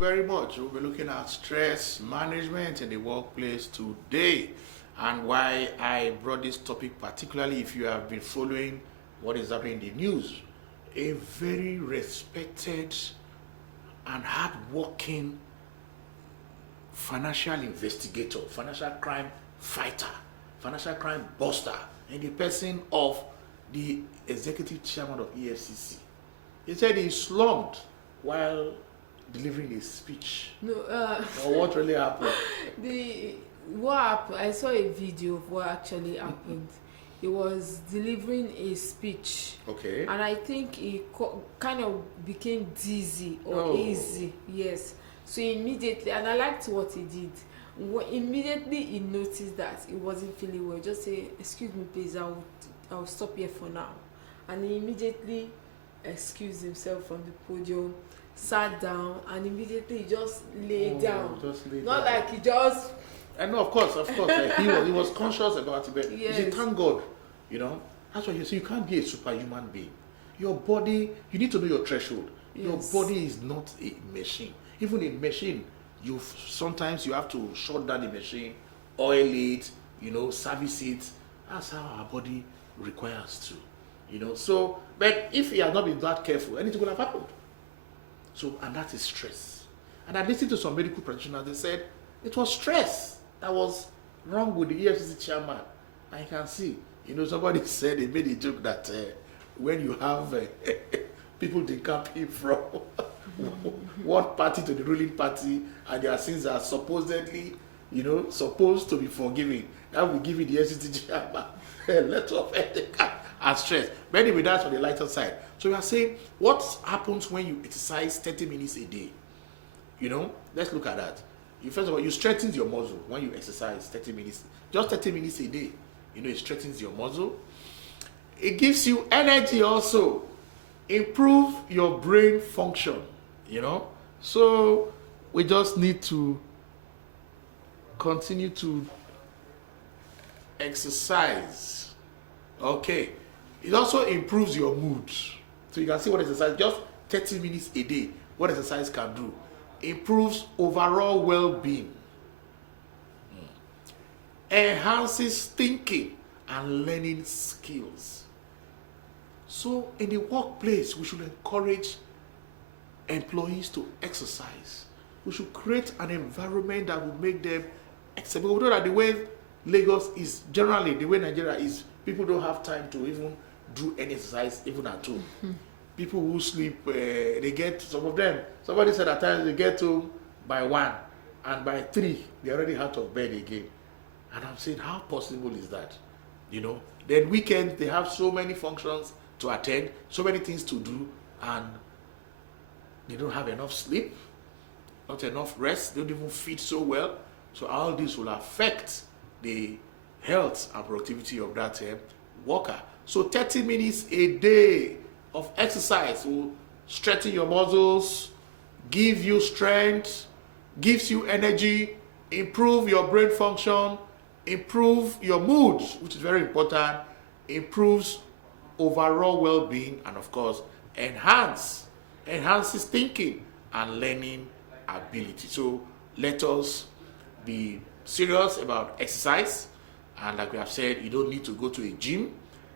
very much. We'll be looking at stress management in the workplace today, and why I brought this topic, particularly if you have been following what is happening in the news. A very respected and hard-working financial investigator, financial crime fighter, financial crime buster, and the person of the executive chairman of EFCC. He said he slumped while delivering a speech. No, or what really happened? What happened? I saw a video of what actually happened. He was delivering a speech. Okay. And I think he kind of became dizzy or hazy. Yes. So immediately, and I liked what he did. Immediately he noticed that he wasn't feeling well. Just say, "Excuse me, please. I'll stop here for now." And he immediately excused himself from the podium, sat down, and immediately he just lay down. Not like he just. And no, of course, he was conscious about it. But Yes. you say, thank God, that's what you say. You can't be a superhuman being. Your body, you need to know your threshold. Yes. Your body is not a machine. Even a machine, sometimes you have to shut down the machine, oil it, service it. That's how our body requires to, So, but if he had not been that careful, anything would have happened. So, and that is stress. And I listened to some medical practitioners. They said it was stress that was wrong with the EFCC chairman. I can see, somebody said, they made a joke that when you have people decamping from one party to the ruling party, and their sins are supposedly, supposed to be forgiven, that will give you the EFCC chairman a letter of ethic and stress. But anyway, that's on the lighter side. So we are saying, what happens when you exercise 30 minutes a day? Let's look at that. First of all, you strengthen your muscle when you exercise 30 minutes. Just 30 minutes a day. It strengthens your muscle. It gives you energy also. Improve your brain function. So we just need to continue to exercise. Okay. It also improves your mood. So you can see what exercise, just 30 minutes a day, what exercise can do. Improves overall well-being, enhances thinking and learning skills. So in the workplace, we should encourage employees to exercise. We should create an environment that will make them acceptable. We know that the way Lagos is, generally the way Nigeria is, people don't have time to even do any exercise even at home. People who sleep, they get, some of them, somebody said at times they get home by 1, and by 3, they're already out of bed again. And I'm saying, how possible is that? Then weekends, they have so many functions to attend, so many things to do, and they don't have enough sleep, not enough rest, they don't even feed so well. So all this will affect the health and productivity of that worker. So 30 minutes a day of exercise will strengthen your muscles, give you strength, gives you energy, improve your brain function, improve your mood, which is very important, improves overall well-being, and of course, enhances thinking and learning ability. So let us be serious about exercise. And like we have said, you don't need to go to a gym,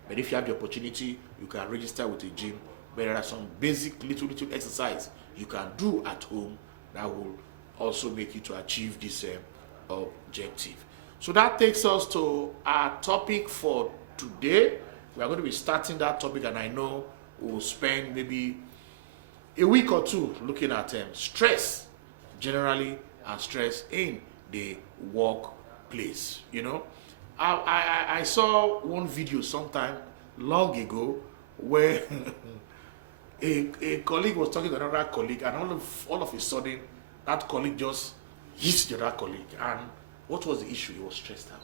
but if you have the opportunity, you can register with a gym. But there are some basic little exercise you can do at home that will also make you to achieve this objective. So that takes us to our topic for today. We are going to be starting that topic, and I know we'll spend maybe a week or two looking at stress generally and stress in the workplace. I saw one video sometime long ago where a colleague was talking to another colleague, and all of a sudden that colleague just hit the other colleague. And what was the issue? He was stressed out.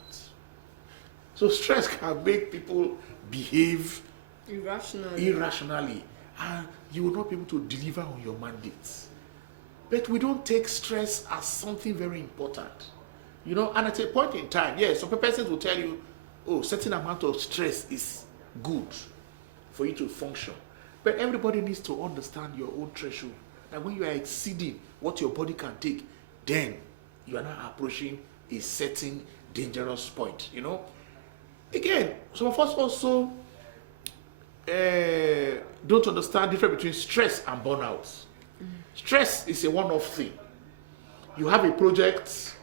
So stress can make people behave irrationally, and you will not be able to deliver on your mandates. But we don't take stress as something very important. And at a point in time, some persons will tell you, certain amount of stress is good for you to function. But everybody needs to understand your own threshold that when you are exceeding what your body can take, then you are now approaching a certain dangerous point, you know. Again, some of us also don't understand the difference between stress and burnout. Stress is a one-off thing. You have a project,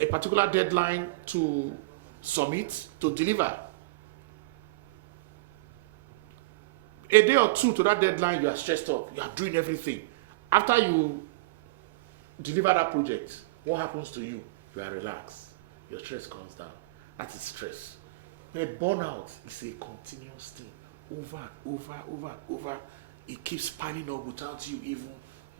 a particular deadline to submit, to deliver. A day or two to that deadline, you are stressed up. You are doing everything. After you deliver that project, what happens to you? You are relaxed. Your stress comes down. That is stress. But burnout is a continuous thing. Over and over. It keeps piling up without you even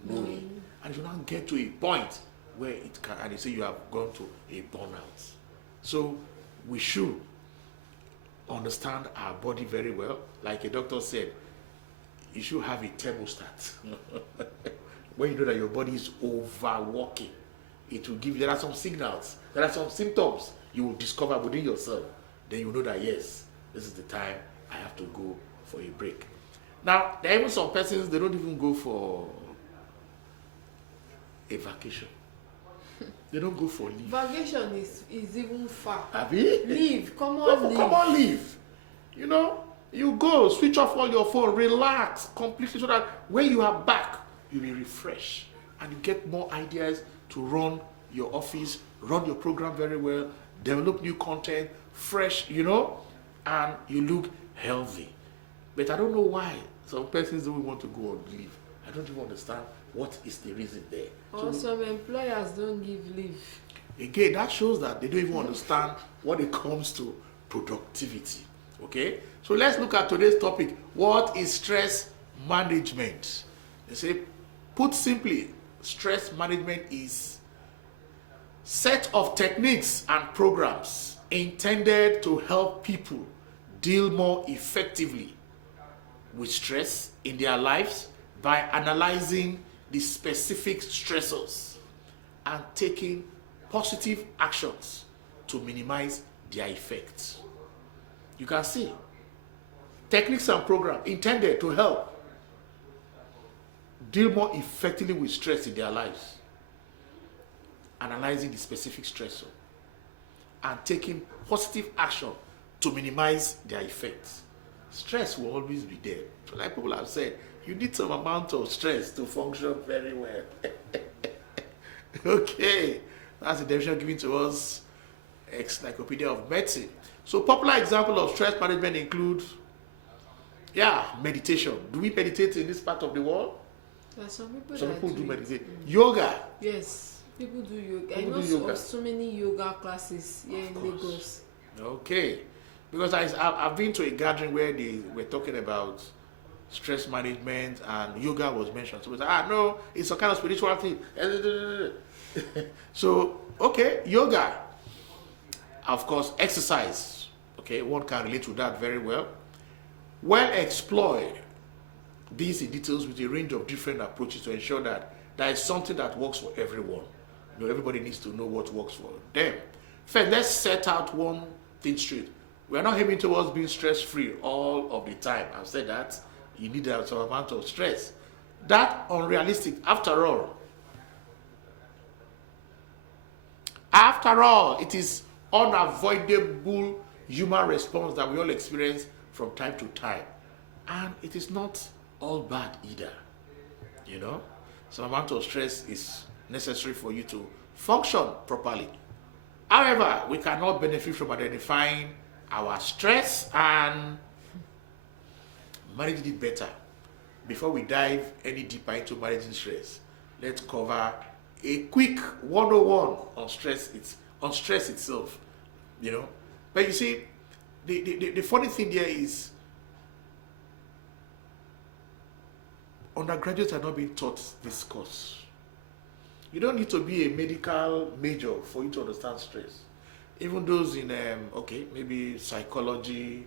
knowing. And you now get to a point where it can, and they say you have gone to a burnout. So we should understand our body very well. Like a doctor said, you should have a thermostat. When you know that your body is overworking, it will give you, there are some signals, there are some symptoms you will discover within yourself. Then you know that yes, this is the time I have to go for a break. Now, there are even some persons, they don't even go for a vacation. They don't go for leave. Vacation is even far. Have you? Leave, come on, leave. Come on, leave. You know, you go, switch off all your phone, relax completely so that when you are back, you'll be refreshed and you get more ideas to run your office, run your program very well, develop new content, fresh, you know, and you look healthy. But I don't know why some persons don't want to go on leave. I don't even understand what is the reason there. Or some employers don't give leave. Again, that shows that they don't even understand what it comes to productivity. Okay? So let's look at today's topic. What is stress management? They say, put simply, stress management is set of techniques and programs intended to help people deal more effectively with stress in their lives by analyzing the specific stressors and taking positive actions to minimize their effects. You can see techniques and programs intended to help deal more effectively with stress in their lives, analyzing the specific stressor and taking positive action to minimize their effects. Stress will always be there. So like people have said, you need some amount of stress to function very well. Okay, that's the definition given to us, Encyclopedia of Medicine. So popular examples of stress management include, meditation. Do we meditate in this part of the world? There are some people do meditate. Yoga. Yes, people do yoga. People I know do yoga. so many yoga classes here in Lagos. Okay, because I've been to a gathering where they were talking about stress management and yoga was mentioned. So we said, no, it's a kind of spiritual thing. So, okay, yoga. Of course, exercise. Okay, one can relate to that very well. Well, explore these in details with a range of different approaches to ensure that there is something that works for everyone. You know, everybody needs to know what works for them. First, let's set out one thing straight. We are not aiming towards being stress-free all of the time. I've said that. You need some amount of stress. That unrealistic. After all, it is unavoidable human response that we all experience from time to time. And it is not all bad either. You know, some amount of stress is necessary for you to function properly. However, we cannot benefit from identifying our stress and managing it better. Before we dive any deeper into managing stress, let's cover a quick 101 on stress itself. You know, but you see, the funny thing there is undergraduates are not being taught this course. You don't need to be a medical major for you to understand stress. Even those in maybe psychology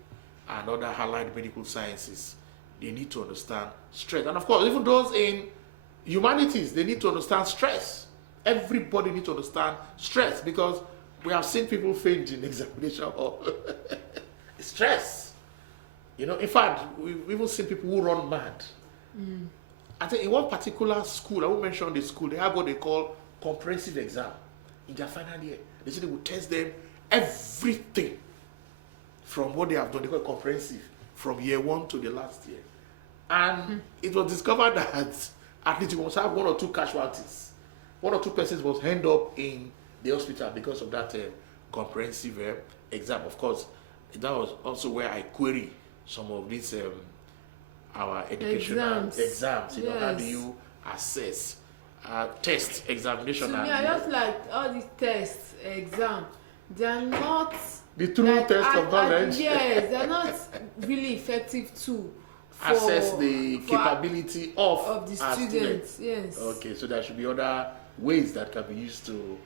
and other allied medical sciences, they need to understand stress. And of course, even those in humanities, they need to understand stress. Everybody needs to understand stress because we have seen people faint in examination hall. Stress. You know, in fact, we've even seen people who run mad. I think in one particular school, I won't mention the school, they have what they call comprehensive exam in their final year. They say they will test them everything from what they have done. They call it comprehensive from year 1 to the last year. And it was discovered that at least you must have 1 or 2 casualties. 1 or 2 persons was end up in the hospital because of that comprehensive exam. Of course, that was also where I query some of these our educational exams. You know, how do you assess test examination? To me, I just like all these tests, exam. They are not the true like, test of knowledge. Yes, they're not really effective too. Assess the capability of the students. Yes. Okay, so there should be other ways that can be used to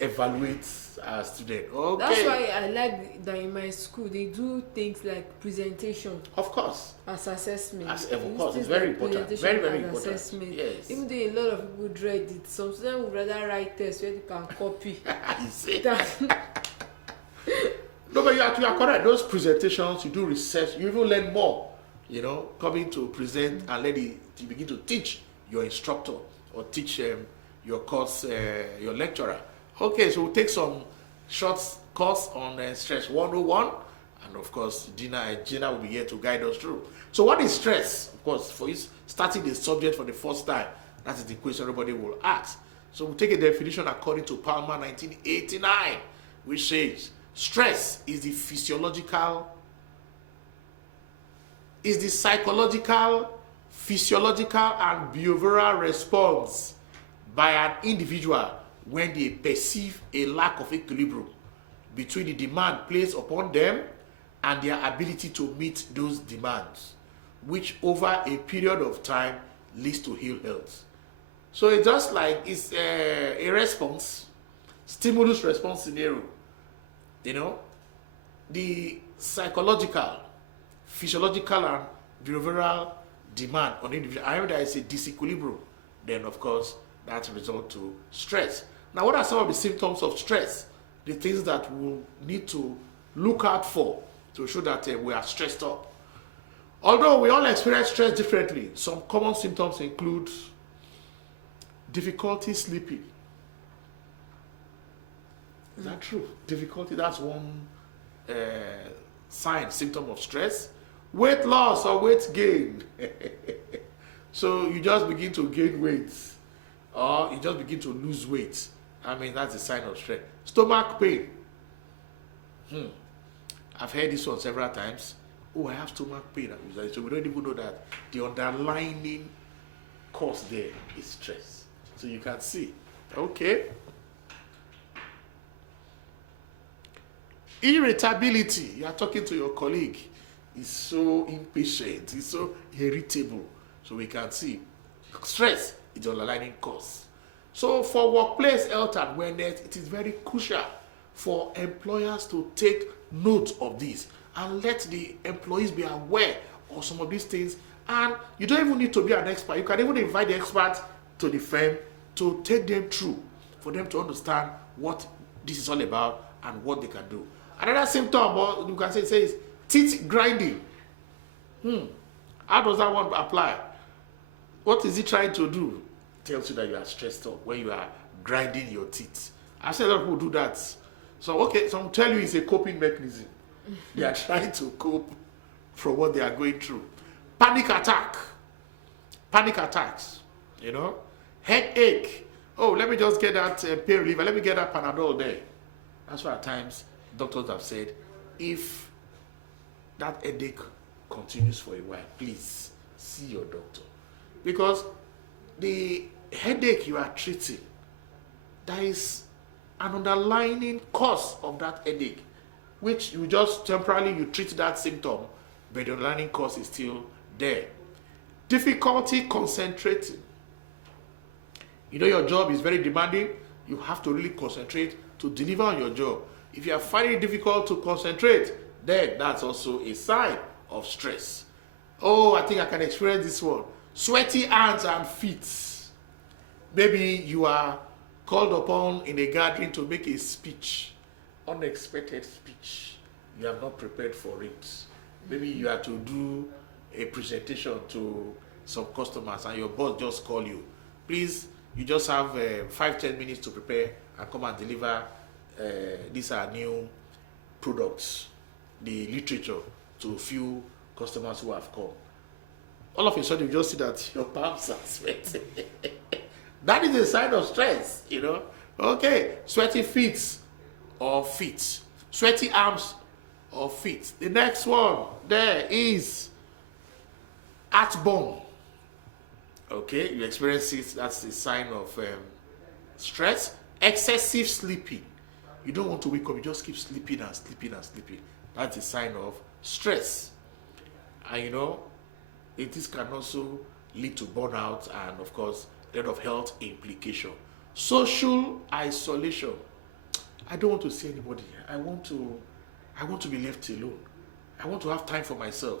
evaluate a student. Okay. That's why I like that in my school they do things like presentation. Of course. As assessment. Of course, it's very important. Very, very important. Assessment. Yes. Even though a lot of people dread it, some students would rather write tests where they can copy. You see? No, but you are correct. Those presentations, you do research, you even learn more. You know, coming to present and you begin to teach your instructor or teach your course, your lecturer. Okay, so we'll take some short course on stress 101, and of course, Gina will be here to guide us through. So, what is stress? Of course, for you starting the subject for the first time, that is the question everybody will ask. So, we'll take a definition according to Palmer 1989, which says stress is the psychological, physiological, and behavioral response by an individual when they perceive a lack of equilibrium between the demand placed upon them and their ability to meet those demands, which over a period of time leads to ill health. So it's just like it's a response, stimulus response scenario. You know, the psychological, physiological, and behavioral demand on individual. I remember I say disequilibrium. Then, of course, that result to stress. Now, what are some of the symptoms of stress? The things that we'll need to look out for to show that we are stressed up. Although we all experience stress differently, some common symptoms include difficulty sleeping. Is that true? Difficulty, that's one symptom of stress. Weight loss or weight gain. So you just begin to gain weight or you just begin to lose weight. I mean, that's a sign of stress. Stomach pain. I've heard this one several times. Oh, I have stomach pain. So we don't even know that the underlying cause there is stress. So you can see. Okay. Irritability. You are talking to your colleague. He's so impatient. He's so irritable. So we can see stress is the underlying cause. So for workplace health and wellness, it is very crucial for employers to take note of this and let the employees be aware of some of these things. And you don't even need to be an expert. You can even invite the expert to the firm to take them through for them to understand what this is all about and what they can do. Another symptom, you can say, is teeth grinding. How does that one apply? What is it trying to do? Tells you that you are stressed out when you are grinding your teeth. I said a lot of people do that. So, some tell you it's a coping mechanism. They are trying to cope from what they are going through. Panic attacks, you know. Headache. Oh, let me just get that pain reliever. Let me get that Panadol there. That's why at times doctors have said, if that headache continues for a while, please see your doctor. Because the headache you are treating, there is an underlying cause of that headache, which you just temporarily treat that symptom, but the underlying cause is still there. Difficulty concentrating. You know your job is very demanding. You have to really concentrate to deliver on your job. If you are finding it difficult to concentrate, then that's also a sign of stress. Oh, I think I can experience this one. Sweaty hands and feet. Maybe you are called upon in a gathering to make a speech, unexpected speech. You have not prepared for it. Maybe you have to do a presentation to some customers and your boss just call you, please, you just have 5-10 minutes to prepare and come and deliver these are new products, the literature, to a few customers who have come. All of a sudden you just see that your palms are sweating. That is a sign of stress, you know. Okay, sweaty feet or feet, sweaty arms or feet. The next one there is heartburn. Okay, you experience it, that's a sign of stress. Excessive sleeping. You don't want to wake up, you just keep sleeping and sleeping and sleeping. That's a sign of stress. And you know, this can also lead to burnout and of course a lot of health implication. Social isolation. I don't want to see anybody. I want to be left alone. I want to have time for myself.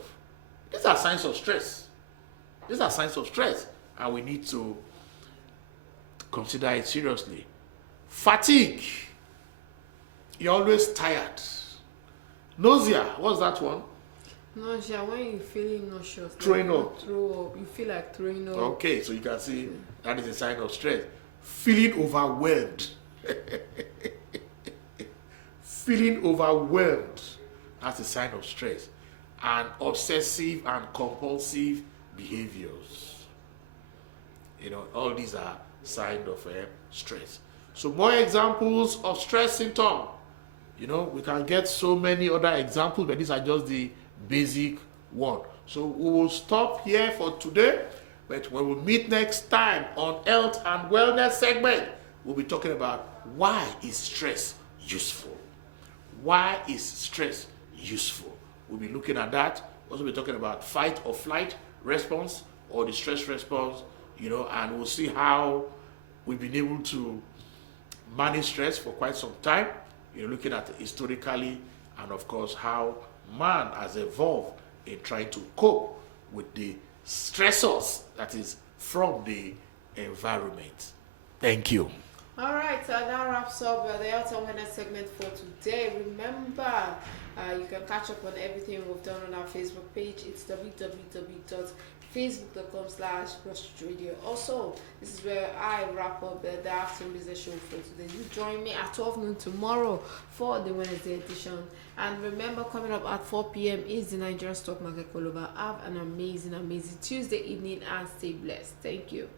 These are signs of stress. These are signs of stress, and we need to consider it seriously. Fatigue. You're always tired. Nausea. What's that one? Nausea, when you're feeling nauseous. Throwing up. Throw up. You feel like throwing up. Okay, so you can see that is a sign of stress. Feeling overwhelmed. Feeling overwhelmed. That's a sign of stress. And obsessive and compulsive behaviors. You know, all these are signs of stress. So more examples of stress symptom. You know, we can get so many other examples, but these are just the basic one. So we will stop here for today, but when we meet next time on health and wellness segment, we'll be talking about why is stress useful? Why is stress useful? We'll be looking at that. Also be talking about fight or flight response or the stress response, you know, and we'll see how we've been able to manage stress for quite some time. You're looking at historically and of course how man has evolved in trying to cope with the stressors that is from the environment. Thank you. All right, so that wraps up the health and wellness segment for today. Remember, you can catch up on everything we've done on our Facebook page. It's www.facebook.com/Broadstreet. Also, this is where I wrap up the afternoon business show for today. You join me at 12 noon tomorrow for the Wednesday edition. And remember, coming up at 4 p.m. is the Nigerian stock market call over. Have an amazing Tuesday evening and stay blessed. Thank you.